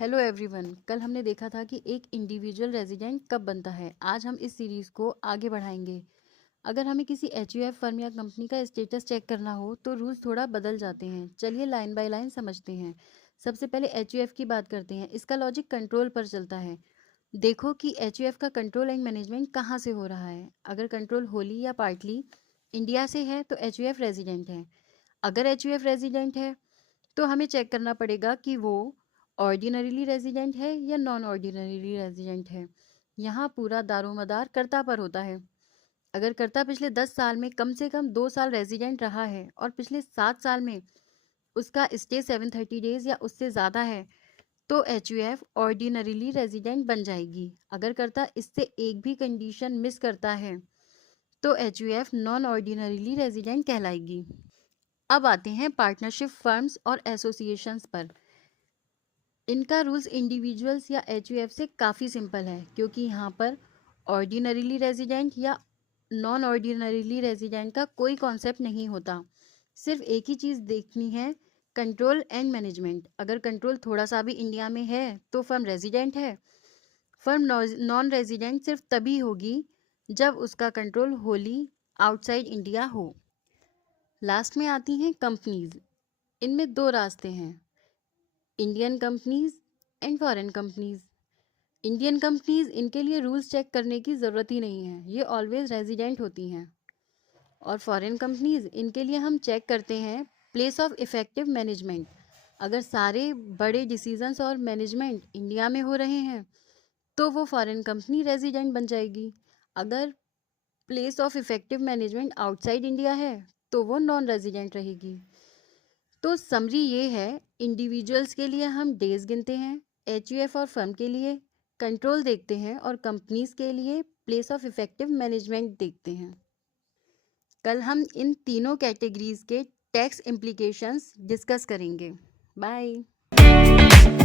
Hello everyone. कल हमने देखा था कि एक इंडिविजुअल रेजिडेंट कब बनता है। आज हम इस सीरीज़ को आगे बढ़ाएंगे। अगर हमें किसी एचयूएफ फर्म या कंपनी का स्टेटस चेक करना हो तो रूल्स थोड़ा बदल जाते हैं। चलिए लाइन बाय लाइन समझते हैं। सबसे पहले एचयूएफ की बात करते हैं। इसका लॉजिक कंट्रोल पर चलता है। देखो कि एचयूएफ का कंट्रोल एंड मैनेजमेंट कहाँ से हो रहा है। अगर कंट्रोल होली या पार्टली इंडिया से है तो एचयूएफ रेजिडेंट है। अगर एचयूएफ रेजिडेंट है तो हमें चेक करना पड़ेगा कि वो ऑर्डिनरीली रेजिडेंट है या नॉन ऑर्डिनरीली रेजिडेंट है। यहाँ पूरा दारोमदार कर्ता पर होता है। अगर कर्ता पिछले 10 साल में कम से कम 2 साल रेजिडेंट रहा है और पिछले 7 साल में उसका स्टे 730 डेज या उससे ज़्यादा है तो एचयूएफ ऑर्डिनरीली रेजिडेंट बन जाएगी। अगर कर्ता इससे एक भी कंडीशन मिस करता है तो एचयूएफ नॉन ऑर्डिनरीली रेजिडेंट कहलाएगी। अब आते हैं पार्टनरशिप फर्म्स और एसोसिएशंस पर। इनका रूल्स इंडिविजुअल्स या एचयूएफ से काफ़ी सिंपल है, क्योंकि यहाँ पर ऑर्डिनरीली रेजिडेंट या नॉन ऑर्डिनरीली रेजिडेंट का कोई कॉन्सेप्ट नहीं होता। सिर्फ एक ही चीज़ देखनी है, कंट्रोल एंड मैनेजमेंट। अगर कंट्रोल थोड़ा सा भी इंडिया में है तो फर्म रेजिडेंट है। फर्म नॉन रेजिडेंट सिर्फ तभी होगी जब उसका कंट्रोल होली आउटसाइड इंडिया हो। लास्ट में आती हैं कंपनीज। इनमें दो रास्ते हैं, Indian companies and foreign companies. Indian companies, इनके लिए रूल्स चेक करने की ज़रूरत ही नहीं है, ये ऑलवेज रेजिडेंट होती हैं। और फॉरेन कंपनीज, इनके लिए हम चेक करते हैं प्लेस ऑफ इफ़ेक्टिव मैनेजमेंट। अगर सारे बड़े डिसीजंस और मैनेजमेंट इंडिया में हो रहे हैं तो वो फॉरेन कंपनी रेजिडेंट बन जाएगी। अगर place of effective management outside India है तो वो नॉन रेजिडेंट रहेगी। तो समरी ये है, इंडिविजुअल्स के लिए हम डेज गिनते हैं, एचयूएफ और फर्म के लिए कंट्रोल देखते हैं और कंपनीज के लिए प्लेस ऑफ इफेक्टिव मैनेजमेंट देखते हैं। कल हम इन तीनों कैटेगरीज के टैक्स इम्प्लीकेशंस डिस्कस करेंगे। बाय।